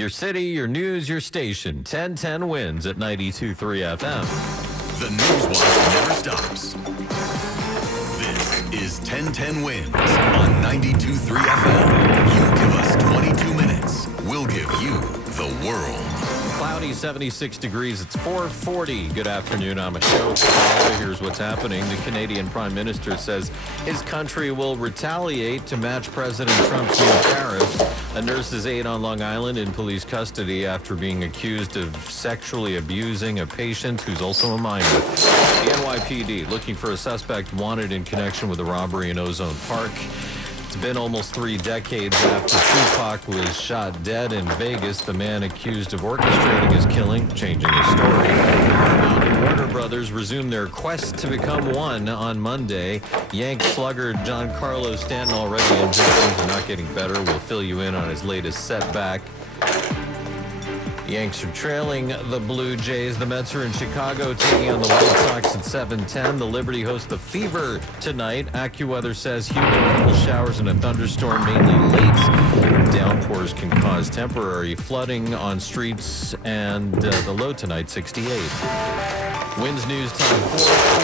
Your city, your news, your station. 1010 wins at 92.3 FM. The news watch never stops. This is 1010 wins on 92.3 FM. You give us 22 minutes, we'll give you the world. Cloudy, 76 degrees. It's 4:40. Good afternoon. I'm Ashok Kala. Here's what's happening. The Canadian Prime Minister says his country will retaliate to match President Trump's new tariffs. A nurse's aide on Long Island in police custody after being accused of sexually abusing a patient who's also a minor. The NYPD looking for a suspect wanted in connection with a robbery in Ozone Park. It's been almost 3 decades after Tupac was shot dead in Vegas. The man accused of orchestrating his killing, changing his story. Paramount and Warner Brothers resumed their quest to become one on Monday. Yanks slugger Giancarlo Stanton, already injured, things are not getting better. We'll fill you in on his latest setback. Yanks are trailing the Blue Jays. The Mets are in Chicago taking on the White Sox at 7:10. The Liberty hosts the Fever tonight. AccuWeather says humid cool showers and a thunderstorm, mainly late. Downpours can cause temporary flooding on streets, and the low tonight, 68. Winds news time,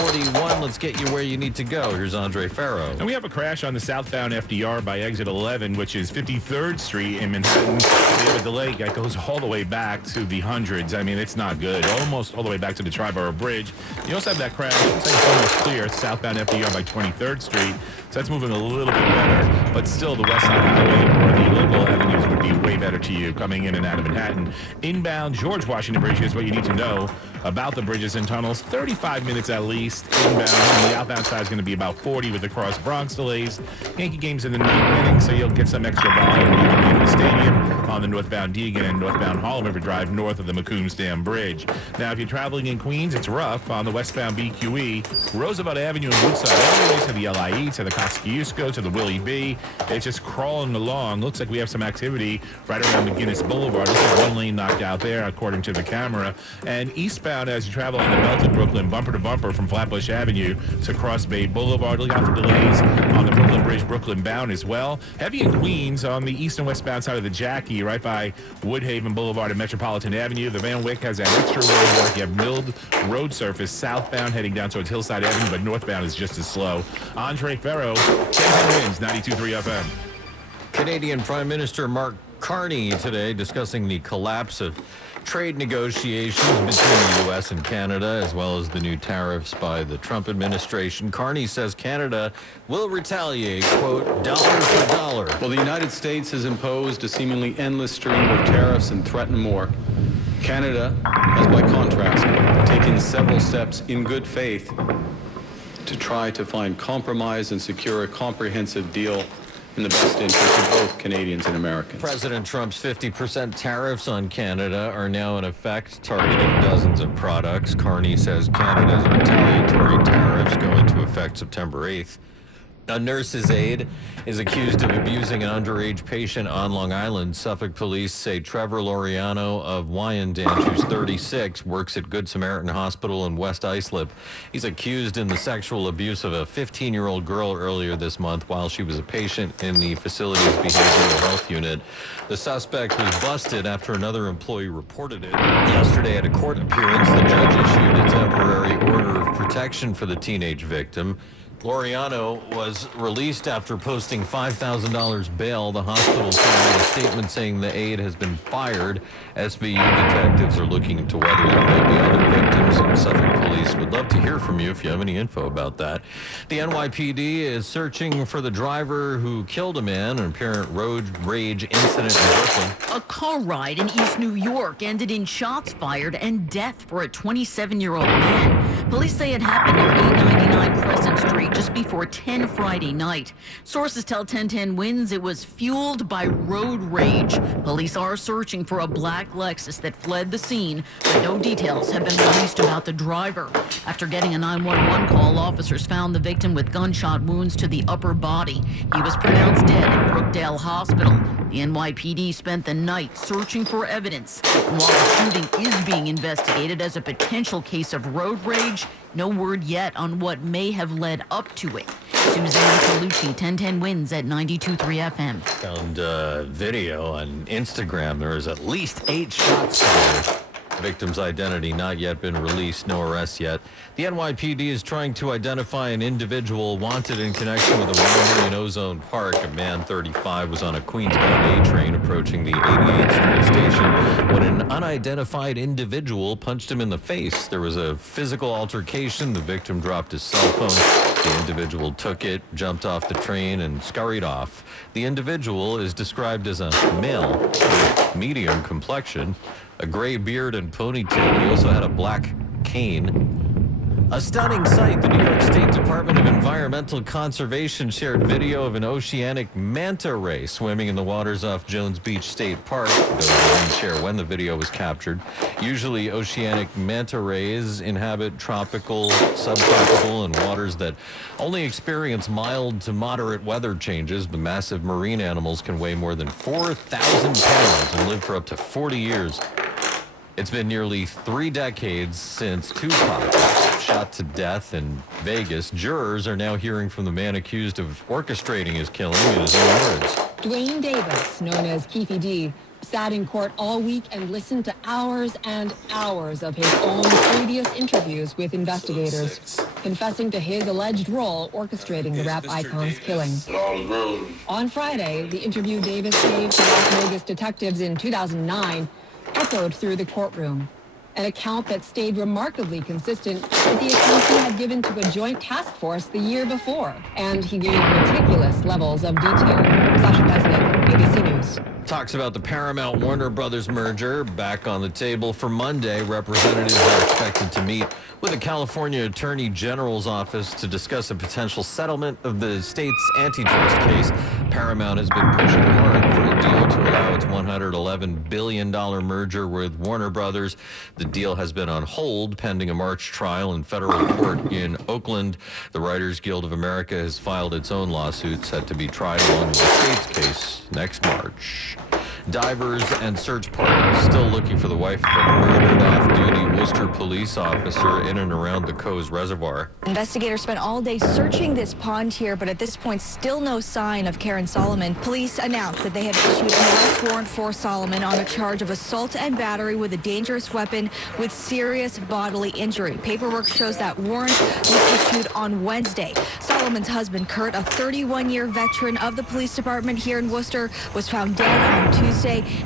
4:41. Let's get you where you need to go. Here's Andre Farrow. And we have a crash on the southbound FDR by exit 11, which is 53rd Street in Manhattan. We have a delay that goes all the way back to the hundreds. I mean, it's not good. Almost all the way back to the Triborough Bridge. You also have that crash. It's like almost clear. Southbound FDR by 23rd Street. So that's moving a little bit better. But still, the West Side Highway or the local avenues would be way better to you coming in and out of Manhattan. Inbound George Washington Bridge is what you need to know about the bridges and tunnels. 35 minutes at least inbound. And the outbound side is going to be about 40 with the cross Bronx delays. Yankee games in the 9th inning, so you'll get some extra volume when you get to the stadium on the northbound Deegan and northbound Harlem River Drive north of the McCombs Dam Bridge. Now, if you're traveling in Queens, it's rough on the westbound BQE. Roosevelt Avenue and Woodside all the way to the LIE, to the Kosciuszko, to the Willie B. It's just crawling along. Looks like we have some activity right around McGinnis Boulevard. Looks like one lane knocked out there, according to the camera. And eastbound, as you travel on the Belton Brooklyn, bumper to bumper from Flatbush Avenue to Cross Bay Boulevard. Look out for delays on the Brooklyn Bridge, Brooklyn bound as well. Heavy in Queens on the east and westbound side of the Jackie, right by Woodhaven Boulevard and Metropolitan Avenue. The Van Wyck has that extra road work. You have milled road surface southbound heading down towards Hillside Avenue, but northbound is just as slow. Andre Farrow, 10 wins, 92.3 FM. Canadian Prime Minister Mark Carney today discussing the collapse of trade negotiations between the U.S. and Canada, as well as the new tariffs by the Trump administration. Carney says Canada will retaliate, quote, dollar for dollar. Well, the United States has imposed a seemingly endless stream of tariffs and threatened more. Canada has, by contrast, taken several steps in good faith to try to find compromise and secure a comprehensive deal in the best interest of both Canadians and Americans. President Trump's 50% tariffs on Canada are now in effect, targeting dozens of products. Carney says Canada's retaliatory tariffs go into effect September 8th. A nurse's aide is accused of abusing an underage patient on Long Island. Suffolk police say Trevor Laureano of Wyandanch, who's 36, works at Good Samaritan Hospital in West Islip. He's accused in the sexual abuse of a 15-year-old girl earlier this month while she was a patient in the facility's behavioral health unit. The suspect was busted after another employee reported it. Yesterday at a court appearance, the judge issued a temporary order of protection for the teenage victim. Laureano was released after posting $5,000 bail. The hospital sent out a statement saying the aide has been fired. SVU detectives are looking into whether there might be other victims, and Suffolk police would love to hear from you if you have any info about that. The NYPD is searching for the driver who killed a man in an apparent road rage incident in Brooklyn. A car ride in East New York ended in shots fired and death for a 27-year-old man. Police say it happened near 899 Crescent Street just before 10 Friday night. Sources tell 1010 Wins it was fueled by road rage. Police are searching for a black Lexus that fled the scene, but no details have been released about the driver. After getting a 911 call, officers found the victim with gunshot wounds to the upper body. He was pronounced dead at Brookdale Hospital. The NYPD spent the night searching for evidence. And while the shooting is being investigated as a potential case of road rage, no word yet on what may have led up to it. Suzanne Colucci, 1010 Wins at 92.3 FM. Found video on Instagram. There was at least 8 shots fired. Victim's identity not yet been released. No arrests yet. The NYPD is trying to identify an individual wanted in connection with a robbery in Ozone Park. A man, 35, was on a Queens-bound A train approaching the 88th Street station when an unidentified individual punched him in the face. There was a physical altercation. The victim dropped his cell phone. The individual took it, jumped off the train, and scurried off. The individual is described as a male with medium complexion, a gray beard and ponytail. He also had a black cane. A stunning sight. The New York State Department of Environmental Conservation shared video of an oceanic manta ray swimming in the waters off Jones Beach State Park. Though they didn't share when the video was captured. Usually, oceanic manta rays inhabit tropical, subtropical, and waters that only experience mild to moderate weather changes. The massive marine animals can weigh more than 4,000 pounds and live for up to 40 years. It's been nearly 3 decades since Tupac was shot to death in Vegas. Jurors are now hearing from the man accused of orchestrating his killing in his own words. Dwayne Davis, known as Keefy D, sat in court all week and listened to hours and hours of his own previous interviews with investigators, confessing to his alleged role orchestrating the rap icon's killing. On Friday, the interview Davis gave to Las Vegas detectives in 2009 echoed through the courtroom, an account that stayed remarkably consistent with the accounts he had given to a joint task force the year before, and he gave meticulous levels of detail. Sasha Pesnik, ABC News. Talks about the Paramount Warner Brothers merger back on the table for Monday. Representatives are expected to meet with the California Attorney General's office to discuss a potential settlement of the state's antitrust case. Paramount has been pushing hard for a deal to allow its $111 billion merger with Warner Brothers. The deal has been on hold pending a March trial in federal court in Oakland. The Writers Guild of America has filed its own lawsuit set to be tried along with the state's case next March. Divers and search parties still looking for the wife of a murdered off-duty Worcester police officer in and around the Coes Reservoir. Investigators spent all day searching this pond here, but at this point, still no sign of Karen Solomon. Police announced that they had issued an arrest warrant for Solomon on a charge of assault and battery with a dangerous weapon with serious bodily injury. Paperwork shows that warrant was issued on Wednesday. Solomon's husband, Kurt, a 31-year veteran of the police department here in Worcester, was found dead on Tuesday.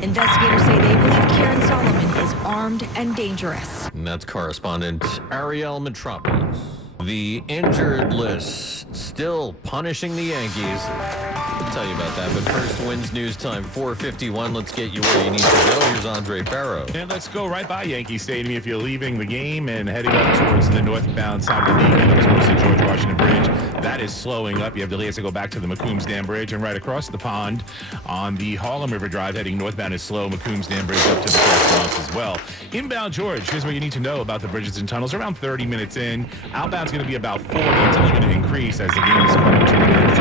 Investigators say they believe Karen Solomon is armed and dangerous. And that's correspondent Ariel Metropolis. The injured list still punishing the Yankees. I'll tell you about that. But first, Wins News Time, 4:51. Let's get you where you need to go. Here's Andre Barrow. And let's go right by Yankee Stadium if you're leaving the game and heading up towards the northbound side of the league and up towards the George Washington Bridge. That is slowing up. You have delays to go back to the McCombs Dam Bridge, and right across the pond on the Harlem River Drive heading northbound is slow. McCombs Dam Bridge up to the crosswalks as well. Inbound George, here's what you need to know about the bridges and tunnels. Around 30 minutes in. Outbound's going to be about 40. It's only going to increase as the game is coming to an end.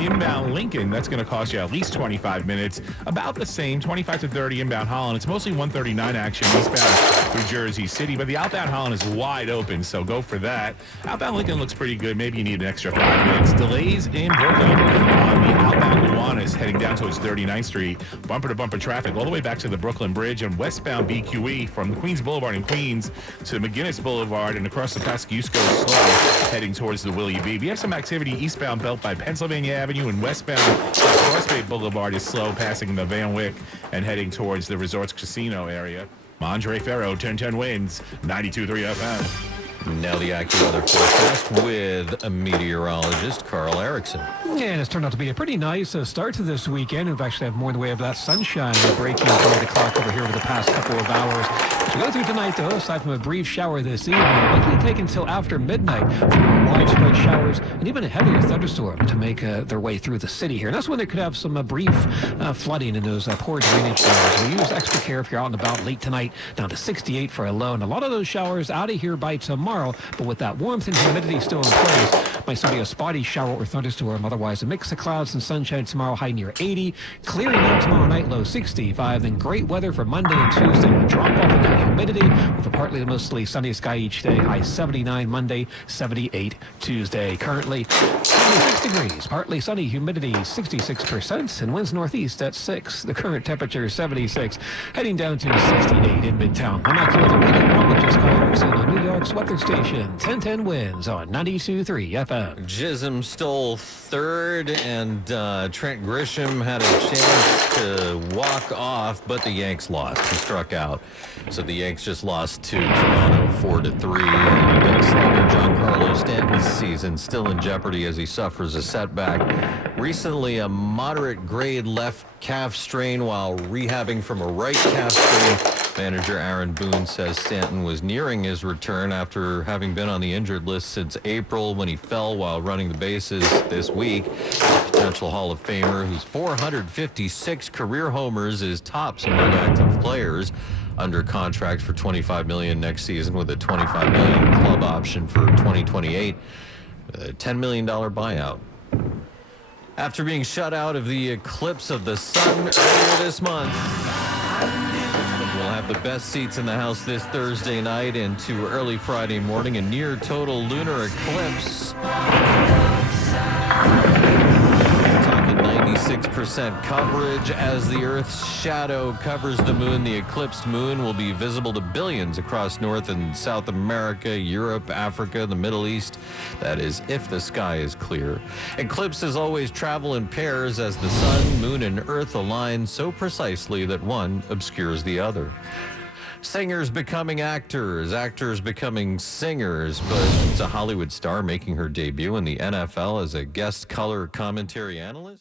Inbound Lincoln, that's going to cost you at least 25 minutes. About the same, 25 to 30 inbound Holland. It's mostly 139 action eastbound through Jersey City, but the outbound Holland is wide open, so go for that. Outbound Lincoln looks pretty good. Maybe you need an extra 5 minutes. Delays in Brooklyn on the outbound Gowanus heading down towards 39th Street. Bumper-to-bumper traffic all the way back to the Brooklyn Bridge and westbound BQE from Queens Boulevard in Queens to McGinnis Boulevard and across the Kosciuszko slow heading towards the Willie B. We have some activity eastbound belt by Pennsylvania Avenue and westbound Cross Bay Boulevard is slow, passing the Van Wyck and heading towards the Resorts Casino area. Andre Ferro, 1010 Wins, 92.3 FM. Now the AccuWeather forecast with a meteorologist, Carl Erickson. And it's turned out to be a pretty nice start to this weekend. We've actually had more in the way of that sunshine breaking by the clock over here over the past couple of hours. As we go through tonight, though, aside from a brief shower this evening, likely take until after midnight for more widespread showers and even a heavier thunderstorm to make their way through the city here. And that's when they could have some brief flooding in those poor drainage showers. So use extra care if you're out and about late tonight, down to 68 for a low. And a lot of those showers out of here by tomorrow. tomorrow, but with that warmth and humidity still in place, might still be a spotty shower or thunderstorm. Otherwise, a mix of clouds and sunshine tomorrow, high near 80. Clearing out tomorrow night, low 65. Then great weather for Monday and Tuesday. A drop off in that humidity with a partly to mostly sunny sky each day. High 79 Monday, 78 Tuesday. Currently 76 degrees, partly sunny, humidity 66%, and winds northeast at 6. The current temperature 76, heading down to 68 in Midtown. I'm accurate meteorologist Carson on New York's weather station. 1010 winds on 92.3 FM. Jism stole third, and Trent Grisham had a chance to walk off, but the Yanks lost. He struck out. So the Yanks just lost to Toronto 4-3. And big slugger Giancarlo Stanton's season still in jeopardy as he suffers a setback. Recently, a moderate grade left calf strain while rehabbing from a right calf strain. Manager Aaron Boone says Stanton was nearing his return after having been on the injured list since April when he fell while running the bases this week. Potential Hall of Famer whose 456 career homers is tops among active players, under contract for $25 million next season with a $25 million club option for 2028, a $10 million buyout. After being shut out of the eclipse of the sun earlier this month, we'll have the best seats in the house this Thursday night into early Friday morning. A near total lunar eclipse. Talking 96% coverage as the Earth's shadow covers the moon. The eclipsed moon will be visible to billions across North and South America, Europe, Africa, the Middle East. That is, if the sky is clear. Eclipses always travel in pairs as the sun, moon, and Earth align so precisely that one obscures the other. Singers becoming actors, actors becoming singers, but it's a Hollywood star making her debut in the NFL as a guest color commentary analyst.